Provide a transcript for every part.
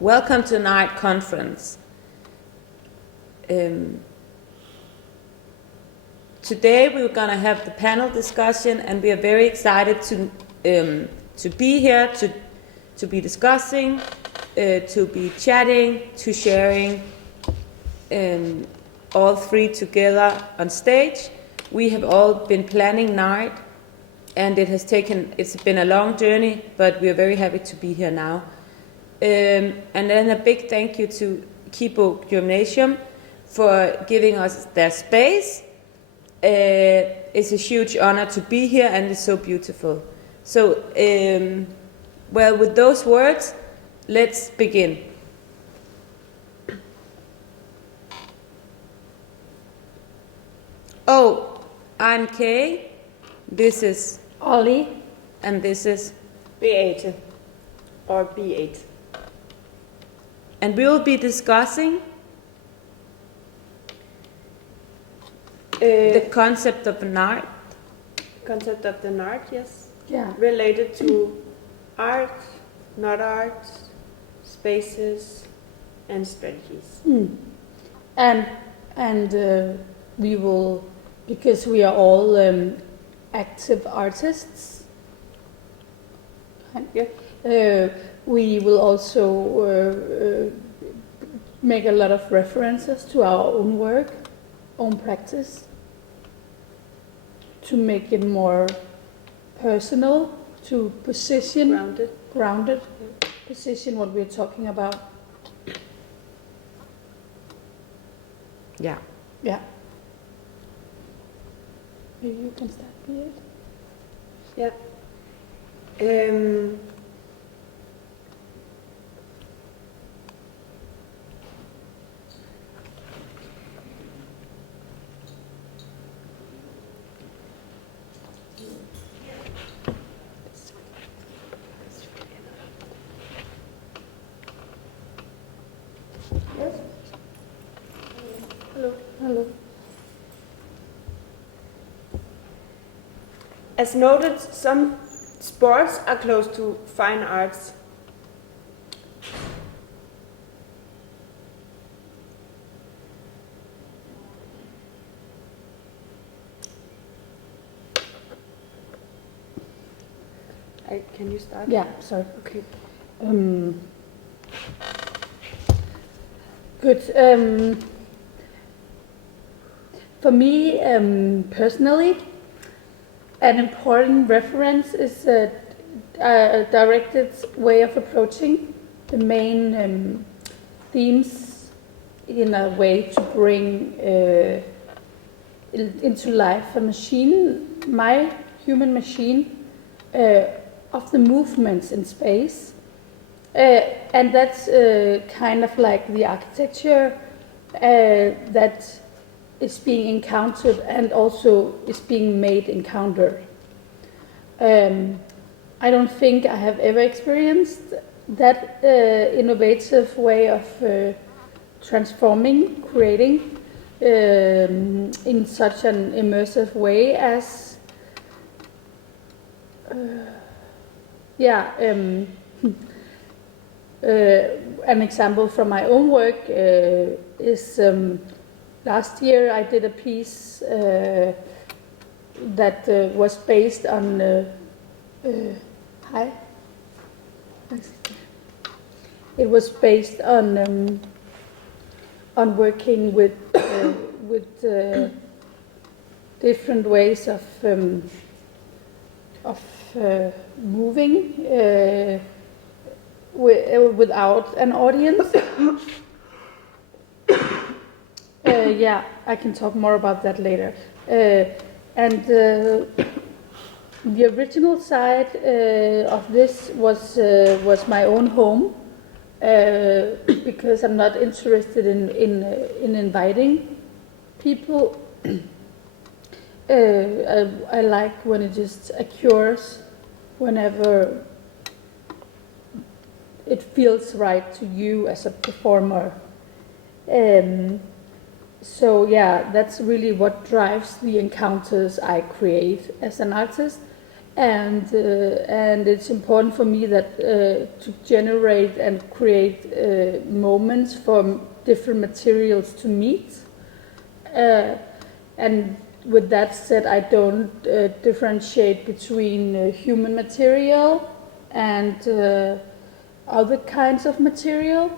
Welcome to Night Conference. Today we're going to have the panel discussion, and we are very excited to be here, to be discussing, to be chatting, to sharing, all three together on stage. We have all been planning Night, and it's been a long journey, but we are very happy to be here now. And then a big thank you to Kibo Gymnasium for giving us their space. It's a huge honor to be here, and it's so beautiful. So, well, with those words, let's begin. Oh, I'm Kaey, this is Olli, and this is Beate, or B8. And we will be discussing the concept of an art. Concept of the art, yes. Yeah. Related to art, not art, spaces, and strategies. And we will, because we are all active artists, we will also make a lot of references to our own work, own practice, to make it more personal, to position, grounded, position what we're talking about. Yeah. Yeah. Maybe you can start, Beate. Yeah. Yes. Hello. Hello. As noted, some sports are close to fine arts. Can you start? Yeah, sorry. Okay. Good. For me, personally, an important reference is a directed way of approaching the main themes in a way to bring into life a machine, my human machine, of the movements in space. And that's kind of like the architecture that is being encountered and also is being made encountered. I don't think I have ever experienced that innovative way of transforming, creating in such an immersive way as an example from my own work is last year I did a piece that was based on It was based on working with different ways of moving without an audience. Yeah, I can talk more about that later. And the original side of this was my own home, because I'm not interested in inviting people. I like when it just occurs whenever it feels right to you as a performer. So yeah, that's really what drives the encounters I create as an artist. and it's important for me that to generate and create moments for different materials to meet. And with that said, I don't differentiate between human material and other kinds of material.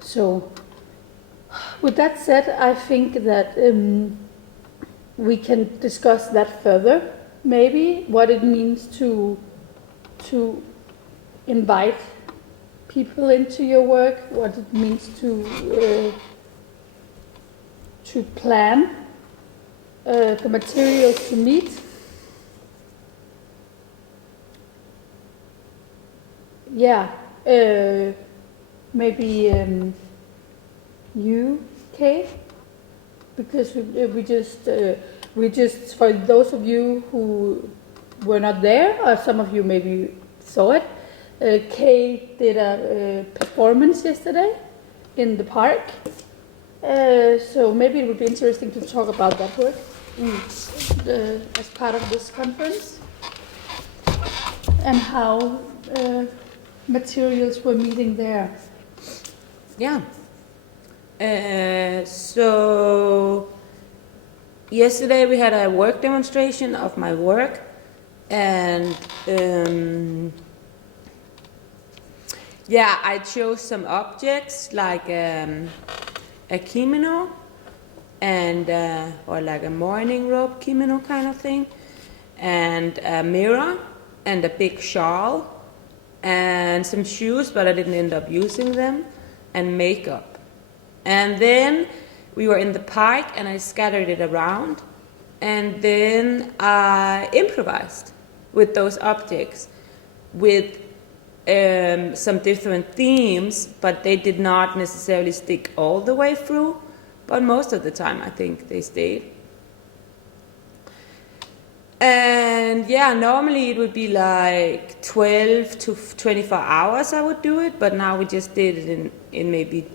So with that said, I think that we can discuss that further, maybe what it means to invite people into your work, what it means to plan the materials to meet. Maybe you, Kaey, because we just for those of you who were not there, or some of you maybe saw it, Kaey did a performance yesterday in the park. So maybe it would be interesting to talk about that work as part of this conference, and how materials were meeting there. Yeah. So yesterday we had a work demonstration of my work, and I chose some objects like a kimono and or like a morning robe kimono kind of thing, and a mirror and a big shawl and some shoes, but I didn't end up using them, and makeup. And then we were in the park and I scattered it around, and then I improvised with those objects with some different themes, but they did not necessarily stick all the way through, but most of the time I think they stayed. And normally it would be like 12 to 24 hours I would do it, but now we just did it in maybe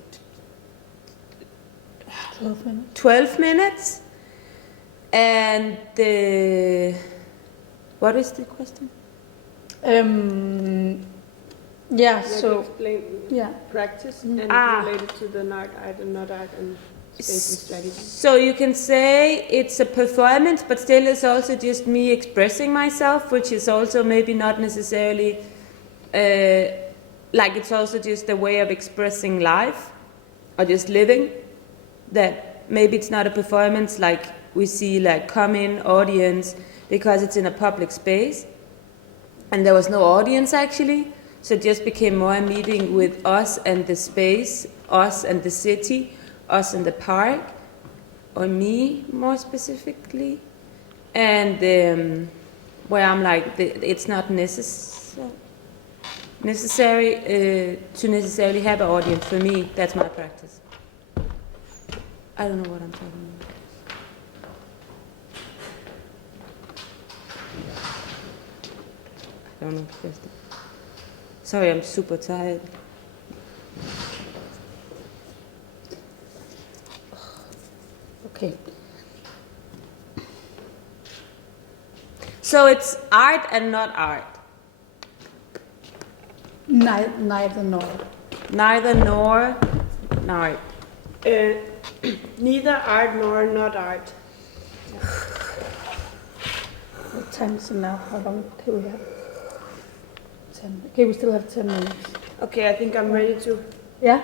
12 minutes. And what is the question? Practice and related to the not art and space and strategy. So you can say it's a performance, but still it's also just me expressing myself, which is also maybe not necessarily like it's also just a way of expressing life or just living. That maybe it's not a performance like we see like come in audience, because it's in a public space and there was no audience actually, so it just became more a meeting with us and the space, us and the city, us and the park, or me more specifically, and where I'm like it's not necessary to necessarily have an audience. For me, that's my practice. I don't know what I'm talking about. I don't know. Sorry, I'm super tired. Okay. So it's art and not art. Neither nor. Neither nor art. Neither art nor not art. What time is it now? How long do we have? 10. Okay, we still have 10 minutes. Okay, I think I'm ready to. Yeah?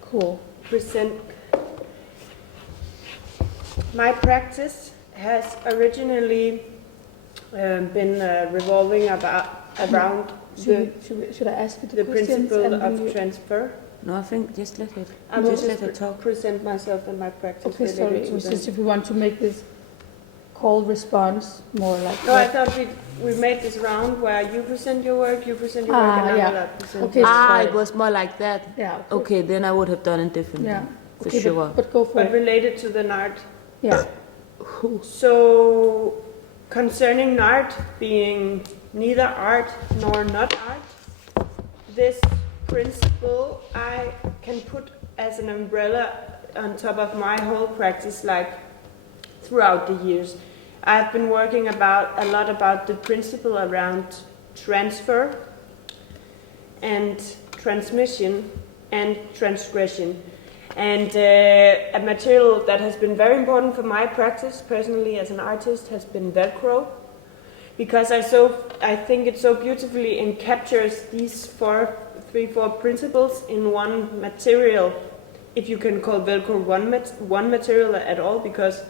Cool. Present. My practice has originally been revolving around should I ask you the principle of transfer. No, I think just let it. I will just let her talk. present myself and my practice. Okay, sorry. It was just if we want to make this call response more like. No, I thought we made this round where you present your work, and I will present. Okay, it was more like that. Yeah. Okay, then I would have done it differently. Yeah. For okay, sure. But go for but it. related to the NART. Yeah. So concerning NART being neither art nor not art, this principle I can put as an umbrella on top of my whole practice, like throughout the years. I've been working a lot about the principle around transfer and transmission and transgression. And a material that has been very important for my practice personally as an artist has been Velcro, because I think it so beautifully encaptures these four principles in one material, if you can call Velcro one material at all, because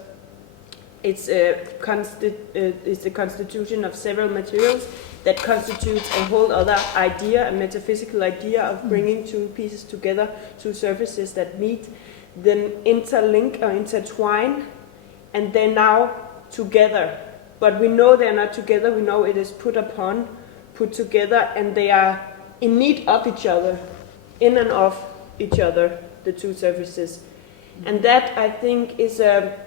it's the constitution of several materials that constitutes a whole other idea, a metaphysical idea of bringing two pieces together, two surfaces that meet, then interlink or intertwine, and they're now together. But we know they're not together, we know it is put upon, put together, and they are in need of each other, in and of each other, the two surfaces. And that, I think, is a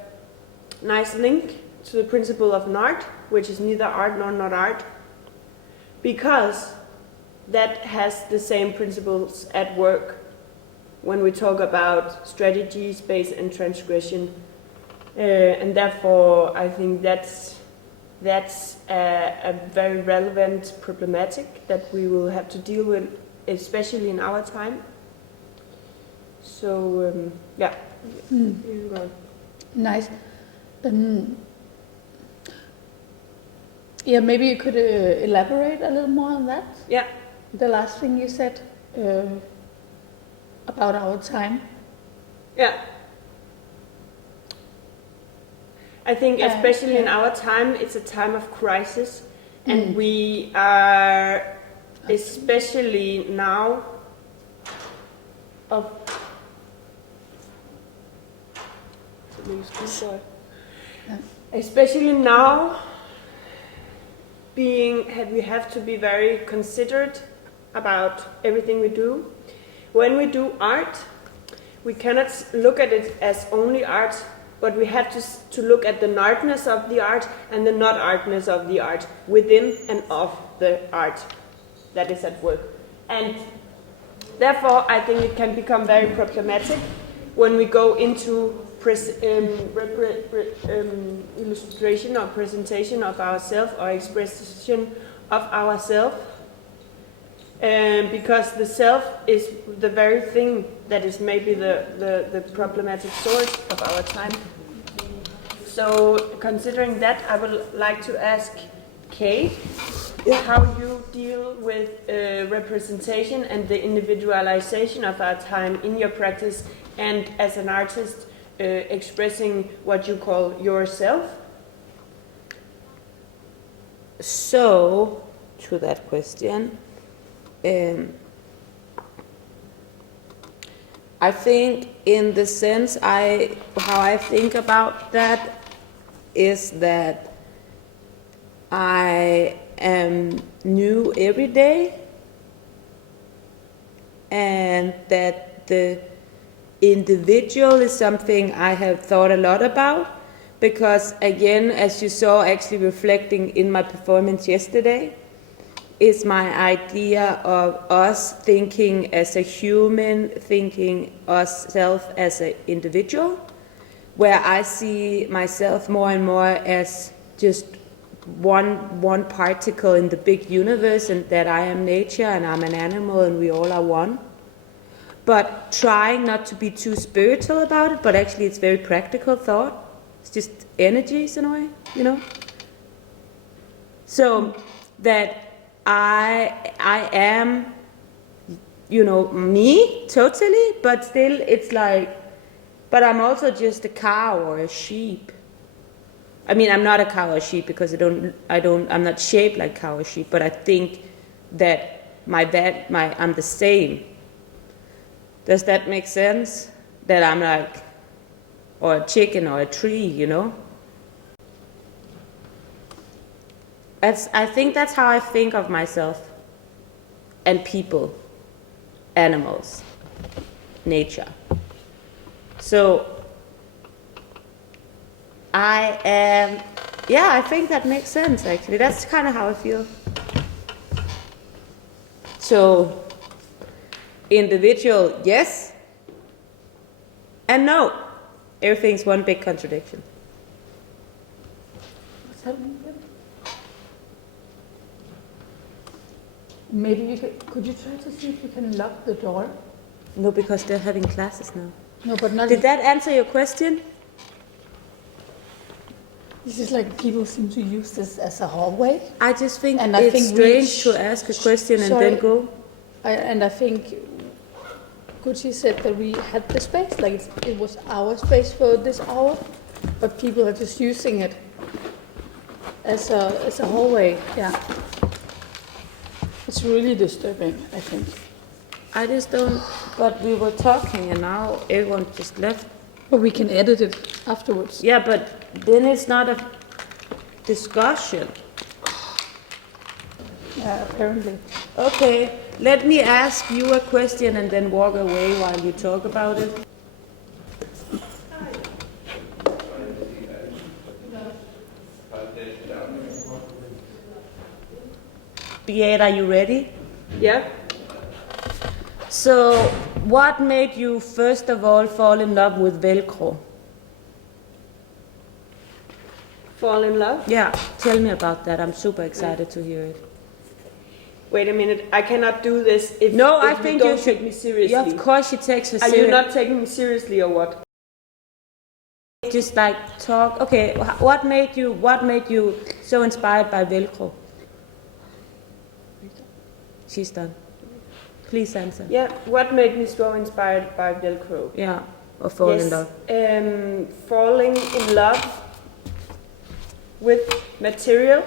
nice link to the principle of an art, which is neither art nor not art, because that has the same principles at work when we talk about strategy, space, and transgression. And therefore, I think that's a very relevant problematic that we will have to deal with, especially in our time. So, yeah. Nice. Yeah, maybe you could elaborate a little more on that. Yeah. The last thing you said about our time. Yeah. I think especially in our time, it's a time of crisis, and we are especially now especially now we have to be very considerate about everything we do. When we do art, we cannot look at it as only art, but we have to look at the artness of the art and the not artness of the art within and of the art that is at work. And therefore, I think it can become very problematic when we go into illustration or presentation of ourselves or expression of ourselves, because the self is the very thing that is maybe the problematic source of our time. So considering that, I would like to ask Kaey how you deal with representation and the individualization of our time in your practice, and as an artist expressing what you call yourself. So, to that question, I think in the sense how I think about that is that I am new every day, and that the individual is something I have thought a lot about, because again, as you saw actually reflecting in my performance yesterday, is my idea of us thinking as a human, thinking ourselves as an individual, where I see myself more and more as just one particle in the big universe, and that I am nature and I'm an animal and we all are one. But trying not to be too spiritual about it, but actually it's very practical thought. It's just energies in a way, you know? So that I am, you know, me totally, but still it's like, but I'm also just a cow or a sheep. I mean, I'm not a cow or a sheep because I'm not shaped like cow or sheep, but I think that I'm the same. Does that make sense? That I'm like, or a chicken or a tree, you know? I think that's how I think of myself and people, animals, nature. So I think that makes sense actually. That's kind of how I feel. So individual, yes. And no, everything's one big contradiction. What's happening there? Maybe could you try to see if you can lock the door? No, because they're having classes now. No, but not. Did that answer your question? This is like people seem to use this as a hallway. I just think And I it's think strange to ask a question and then go. I think Gucci said that we had the space, like it was our space for this hour, but people are just using it as a hallway. Yeah, it's really disturbing, I think. I just don't. But we were talking and now everyone just left. But we can edit it afterwards. Yeah, but then it's not a discussion. Yeah, apparently. Okay, let me ask you a question and then walk away while you talk about it. Beate, are you ready? Yeah. So, what made you first of all fall in love with Velcro? Fall in love? Yeah, tell me about that. I'm super excited to hear it. Wait a minute. I cannot do this if, No, if I think you don't you should. take me seriously. Yeah, of course she takes her Are seriously. you not taking me seriously or what? Just like talk. Okay, what made you so inspired by Velcro? She's done. Please answer. Yeah. What made me so inspired by Velcro? Yeah, or fall in love. Falling in love with material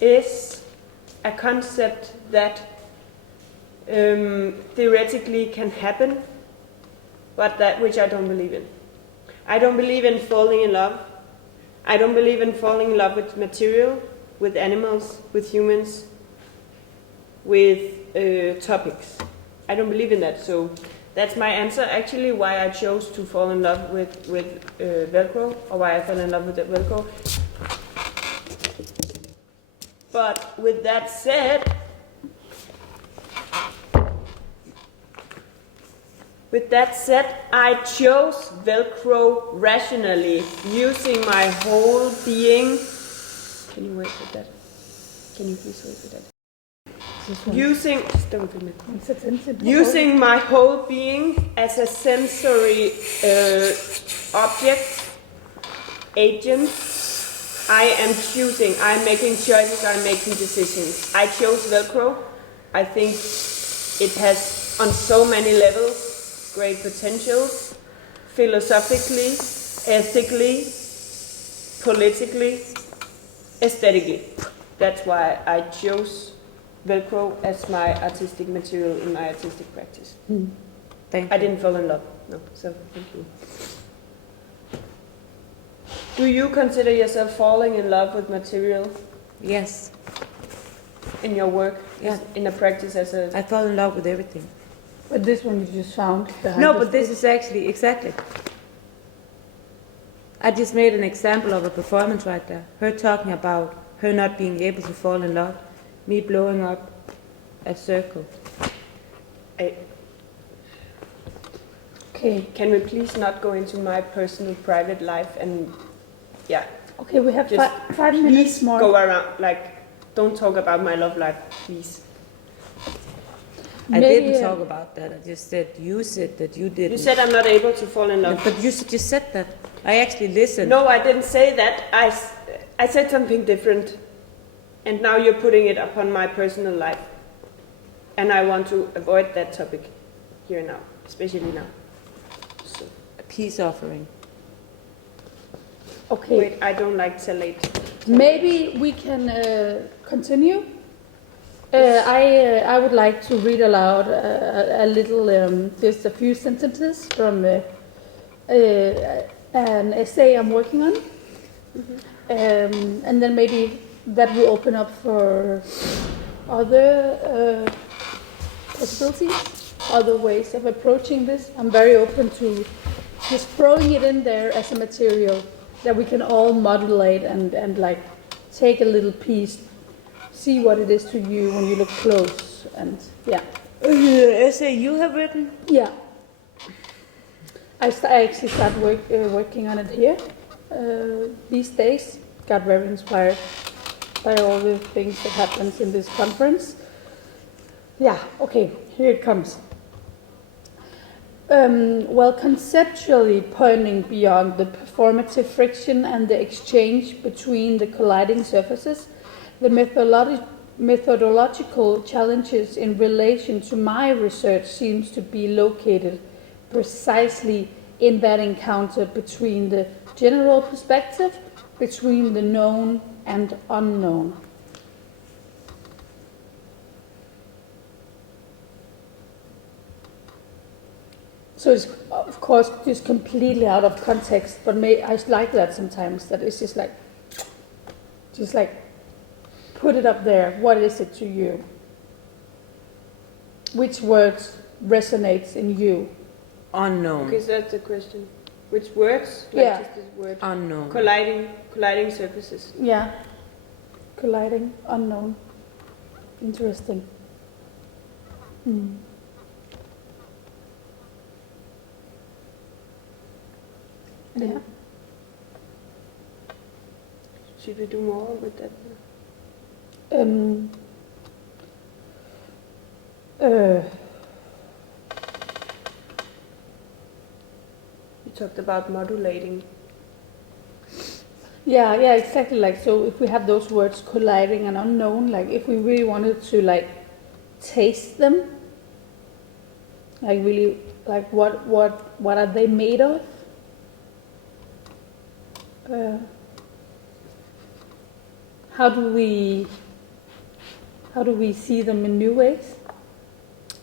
is a concept that theoretically can happen, but that which I don't believe in. I don't believe in falling in love. I don't believe in falling in love with material, with animals, with humans, with topics. I don't believe in that. So that's my answer. Actually, why I chose to fall in love with Velcro, or why I fell in love with the Velcro. But with that said, I chose Velcro rationally, using my whole being. Can you wait for that? Can you please wait for that? Using my whole being as a sensory object, agent. I am choosing, I'm making choices, I'm making decisions. I chose Velcro. I think it has, on so many levels, great potentials, philosophically, ethically, politically, aesthetically. That's why I chose Velcro as my artistic material in my artistic practice. Thank I you. didn't fall in love, no, so thank you. Do you consider yourself falling in love with material Yes, in your work? Yeah. In a practice as a... I fall in love with everything. But this one you just found behind No, the but this is actually exactly. I just made an example of a performance right there. Her talking about her not being able to fall in love, me blowing up a circle. Okay. Can we please not go into my personal private life and, yeah, Okay, we have Just 5 minutes please more. go around, like, don't talk about my love life, please. I Maybe, didn't talk about that. I just said you said that you didn't. You said I'm not able to fall in love. But you just said that. I actually listened. No, I didn't say that. I said something different. And now you're putting it upon my personal life. And I want to avoid that topic here now, especially now. So, A peace offering. Okay. wait, I don't like salate. Maybe we can continue. I would like to read aloud a little, just a few sentences from an essay I'm working on. And then maybe that will open up for other possibilities, other ways of approaching this. I'm very open to just throwing it in there as a material that we can all modulate and like take a little piece, see what it is to you when you look close, and yeah. Essay you have written? Yeah. I actually started working on it here these days. Got very inspired by all the things that happens in this conference. Yeah, okay, here it comes. Well, conceptually pointing beyond the performative friction and the exchange between the colliding surfaces, the methodological challenges in relation to my research seems to be located precisely in that encounter between the general perspective, between the known and unknown. So it's, of course, just completely out of context, but I like that sometimes, that it's just like, put it up there. What is it to you? Which words resonates in you? Unknown. Okay, so that's the question. Which words? Yeah. Just this word. Unknown. Colliding surfaces. Yeah. Colliding, unknown. Interesting. Yeah. Should we do more with that? You talked about modulating. Yeah, exactly. Like, so if we have those words colliding and unknown, like if we really wanted to like taste them, like really, like what are they made of? How do we see them in new ways?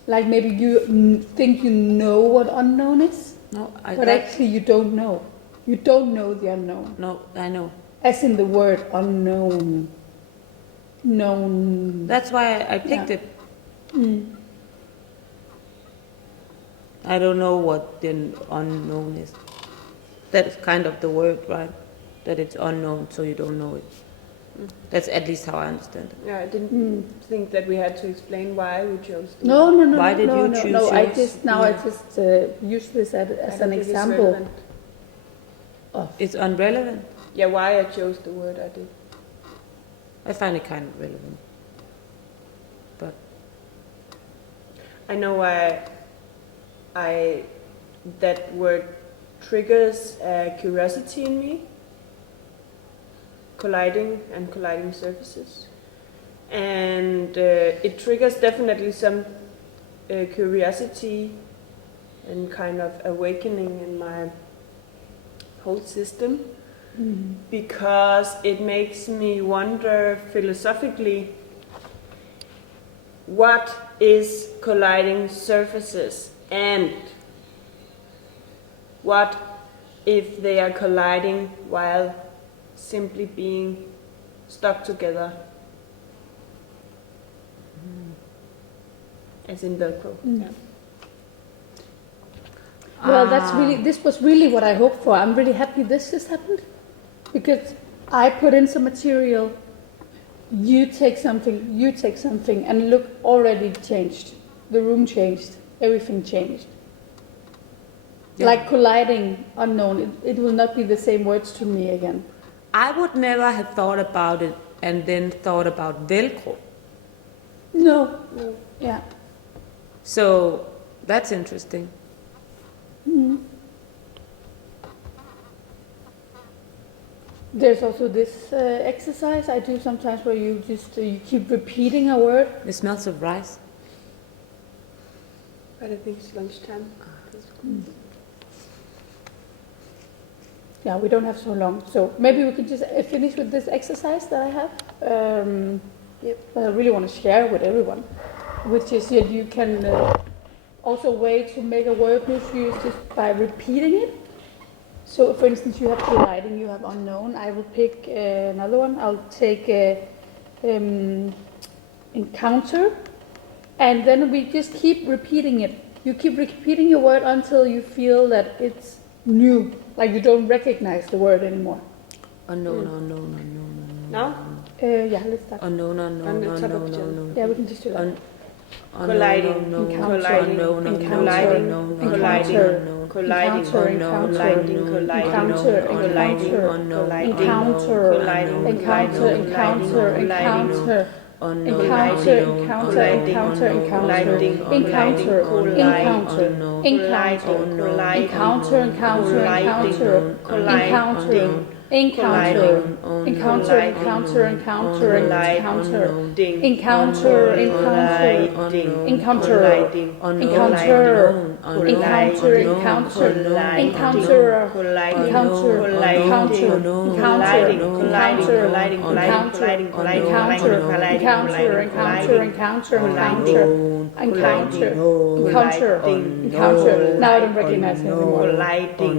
Like maybe you think you know what unknown is, No, but actually you don't know. You don't know the unknown. No, I know. As in the word unknown. Known. That's why I picked it. I don't know what the unknown is. That is kind of the word, right? That it's unknown, so you don't know it. That's at least how I understand it. Yeah, I didn't think that we had to explain why we chose. No. Why did you choose No, I yours? just use this as an example. Relevant. It's unrelevant. Yeah, why I chose the word I did. I find it kind of relevant. But I know why that word triggers curiosity in me. Colliding surfaces, and it triggers definitely some curiosity and kind of awakening in my whole system, because it makes me wonder philosophically, what is colliding surfaces, and what if they are colliding while simply being stuck together, as in Velcro. Yeah. Well, this was really what I hoped for. I'm really happy this just happened, because I put in some material, you take something, and look, already changed. The room changed, everything changed. Yeah. Like colliding, unknown, it will not be the same words to me again. I would never have thought about it and then thought about Velcro. No. Yeah. So that's interesting. There's also this exercise I do sometimes where you just you keep repeating a word. It smells of rice. But I think it's lunchtime. Yeah, we don't have so long, so maybe we could just finish with this exercise that I have. That I really want to share with everyone, which is that you can also way to make a word use just by repeating it. So, for instance, you have colliding, you have unknown. I will pick another one. I'll take encounter, and then we just keep repeating it. You keep repeating your word until you feel that it's new. Like you don't recognize the word anymore. Unknown. No? Yeah, let's start. Unknown. Yeah, we can just do that. Colliding. Encounter. colliding, encounter, colliding, Now I don't recognize it anymore. Colliding,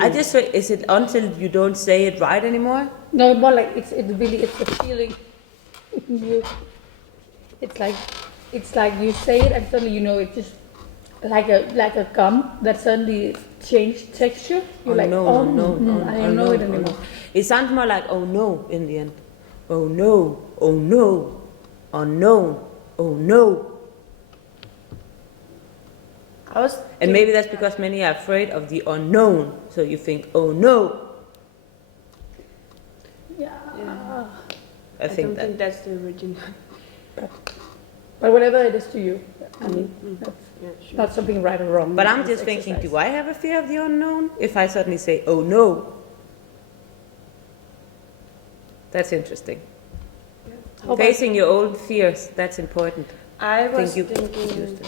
I just say, is it until you don't say it right anymore? No, more like it's a feeling. It's like you say it and suddenly you know it just like a gum that suddenly changed texture. You're I don't know it anymore. It sounds more like oh no in the end. Oh no, oh no, oh no, oh no. And maybe that's because many are afraid of the unknown, so you think, oh no. Yeah. I don't think that's the original. But whatever it is to you, I mean, that's not something right or wrong. But I'm just thinking, do I have a fear of the unknown? If I suddenly say, oh no. That's interesting. Yeah. Facing your old fears, that's important. I was thinking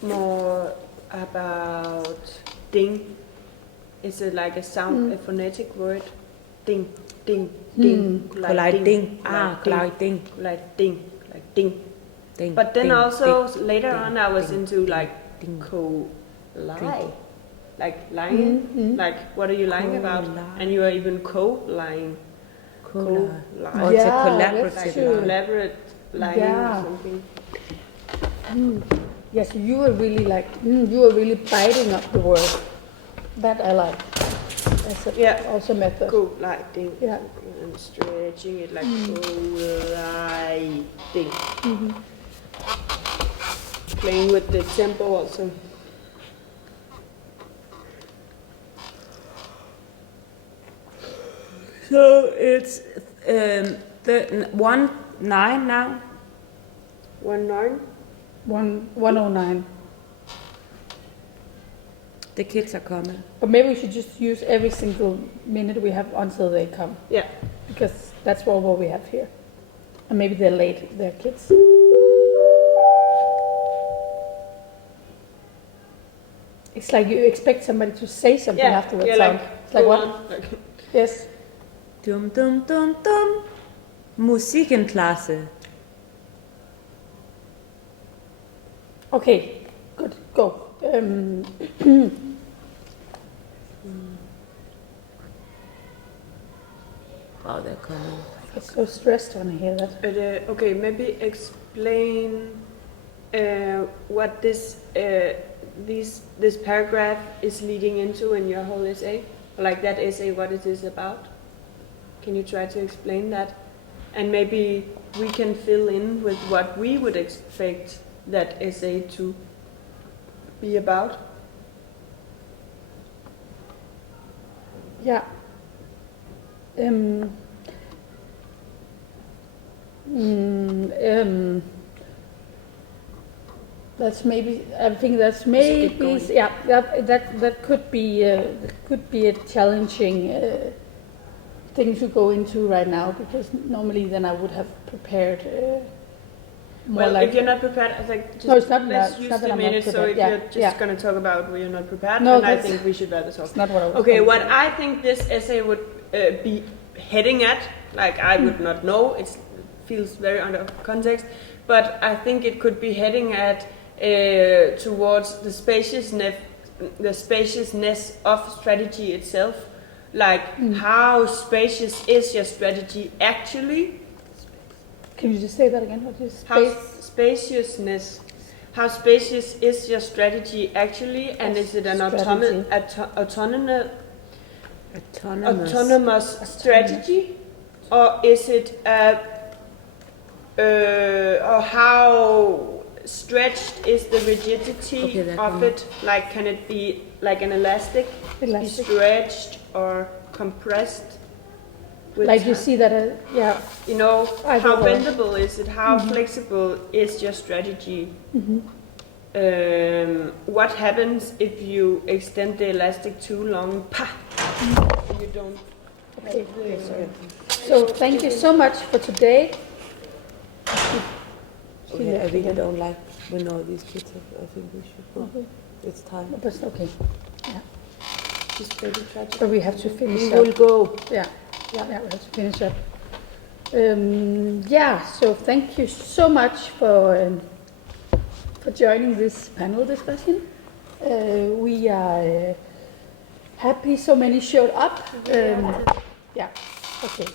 more about ding. Is it like a sound, a phonetic word? Ding, ding, ding. Colliding. Colliding. Like ding, like ding. Ding. But then ding, also ding, later ding, on I was ding, into like ding, co-lie. Like lying. Like what are you lying about? And you are even co-lying. Co-lie. Or it's a collaborative like lie. collaborate lying or something. Yes, you were really you were really biting up the word. That I like. That's also method. Co-lighting. Yeah. And stretching it like co-lighting. Playing with the tempo also. So it's 1-9 now. 1-9. 109. The kids are coming. But maybe we should just use every single minute we have until they come. Yeah. Because that's what we have here. And maybe they're late, they're kids. It's like you expect somebody to say something afterwards. Yeah, like, it's like what? Yes. Dum dum dum dum. Musikenklasse. Okay, good, go. Wow, they're coming. I get so stressed when I hear that. But, okay, maybe explain what this paragraph is leading into in your whole essay, like that essay, what it is about. Can you try to explain that? And maybe we can fill in with what we would expect that essay to be about. Yeah. That's maybe. I think that's maybe. Yeah. That could be a challenging thing to go into right now, because normally then I would have prepared. Well, if you're not prepared, I think just let's use the minute. So if you're just going to talk about where you're not prepared, then I think we should rather talk. That's not what I was okay, what I think this essay would be heading at, like I would not know, it feels very under context, but I think it could be heading at towards the spaciousness the spaciousness of strategy itself. Like, how spacious is your strategy actually? Can you just say that again? What is How spaciousness? How spacious is your strategy actually? And is it an autonomous strategy? Or is it or how stretched is the rigidity of it? Like, can it be like an elastic. Be stretched or compressed? Like you see that, yeah. You know, how bendable is it? How flexible is your strategy? What happens if you extend the elastic too long? You don't. Okay. So thank you so much for today. Okay, I really don't like when all these kids have, I think we should go. Okay. It's time. But okay. Yeah. Just maybe try to. But we have to finish up. We will go. Yeah. Yeah, we have to finish up. Yeah, so thank you so much for joining this panel discussion. We are happy so many showed up. Yeah, okay.